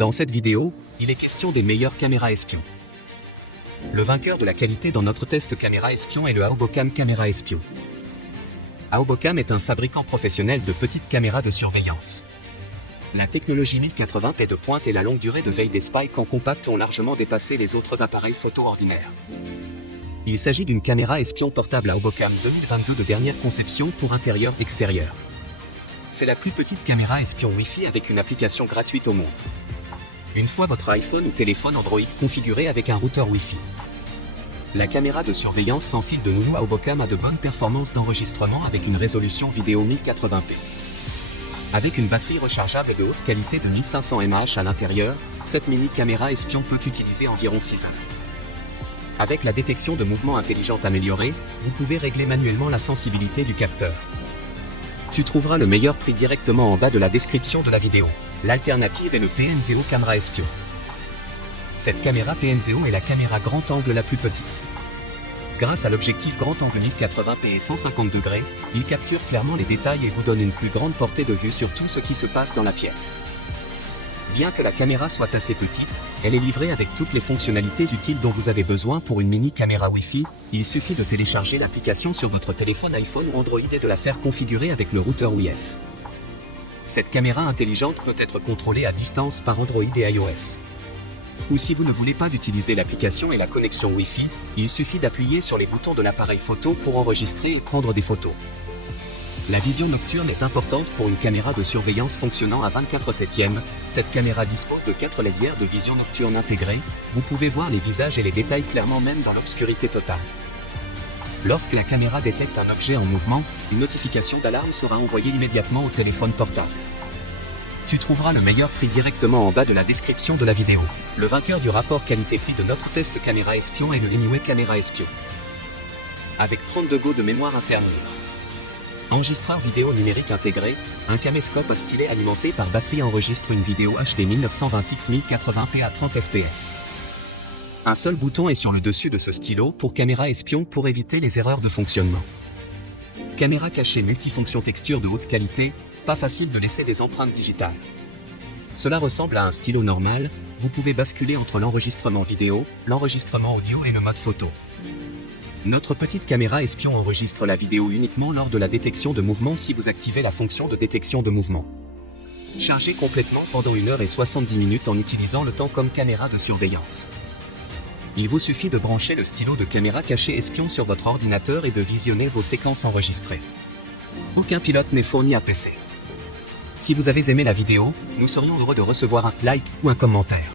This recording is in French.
Dans cette vidéo, il est question des meilleures caméras espions. Le vainqueur de la qualité dans notre test caméra espion est le Aobocam Caméra Espion. Aobocam est un fabricant professionnel de petites caméras de surveillance. La technologie 1080p de pointe et la longue durée de veille des spikes en compact ont largement dépassé les autres appareils photo ordinaires. Il s'agit d'une caméra espion portable Aobocam 2022 de dernière conception pour intérieur-extérieur. C'est la plus petite caméra espion Wi-Fi avec une application gratuite au monde. Une fois votre iPhone ou téléphone Android configuré avec un routeur Wi-Fi, la caméra de surveillance sans fil de nouveau Aobocam a de bonnes performances d'enregistrement avec une résolution vidéo 1080p. Avec une batterie rechargeable et de haute qualité de 1500 mAh à l'intérieur, cette mini caméra espion peut utiliser environ 6 ans. Avec la détection de mouvements intelligente améliorée, vous pouvez régler manuellement la sensibilité du capteur. Tu trouveras le meilleur prix directement en bas de la description de la vidéo. L'alternative est le PNZO Camera Espion. Cette caméra PNZO est la caméra grand angle la plus petite. Grâce à l'objectif grand angle 1080p et 150 degrés, il capture clairement les détails et vous donne une plus grande portée de vue sur tout ce qui se passe dans la pièce. Bien que la caméra soit assez petite, elle est livrée avec toutes les fonctionnalités utiles dont vous avez besoin pour une mini caméra Wi-Fi. Il suffit de télécharger l'application sur votre téléphone iPhone ou Android et de la faire configurer avec le routeur Wi-Fi. Cette caméra intelligente peut être contrôlée à distance par Android et iOS. Ou si vous ne voulez pas utiliser l'application et la connexion Wi-Fi, il suffit d'appuyer sur les boutons de l'appareil photo pour enregistrer et prendre des photos. La vision nocturne est importante pour une caméra de surveillance fonctionnant à 24/7. Cette caméra dispose de 4 LED de vision nocturne intégrée. Vous pouvez voir les visages et les détails clairement même dans l'obscurité totale. Lorsque la caméra détecte un objet en mouvement, une notification d'alarme sera envoyée immédiatement au téléphone portable. Tu trouveras le meilleur prix directement en bas de la description de la vidéo. Le vainqueur du rapport qualité-prix de notre test caméra espion est le Anyway Caméra Espion. Avec 32 Go de mémoire interne libre, enregistreur vidéo numérique intégré, un caméscope à stylet alimenté par batterie enregistre une vidéo HD 1920x 1080p à 30 fps. Un seul bouton est sur le dessus de ce stylo pour caméra espion pour éviter les erreurs de fonctionnement. Caméra cachée multifonction texture de haute qualité, pas facile de laisser des empreintes digitales. Cela ressemble à un stylo normal, vous pouvez basculer entre l'enregistrement vidéo, l'enregistrement audio et le mode photo. Notre petite caméra espion enregistre la vidéo uniquement lors de la détection de mouvement si vous activez la fonction de détection de mouvement. Chargez complètement pendant 1 heure et 70 minutes en utilisant le temps comme caméra de surveillance. Il vous suffit de brancher le stylo de caméra cachée espion sur votre ordinateur et de visionner vos séquences enregistrées. Aucun pilote n'est fourni à PC. Si vous avez aimé la vidéo, nous serions heureux de recevoir un like ou un commentaire.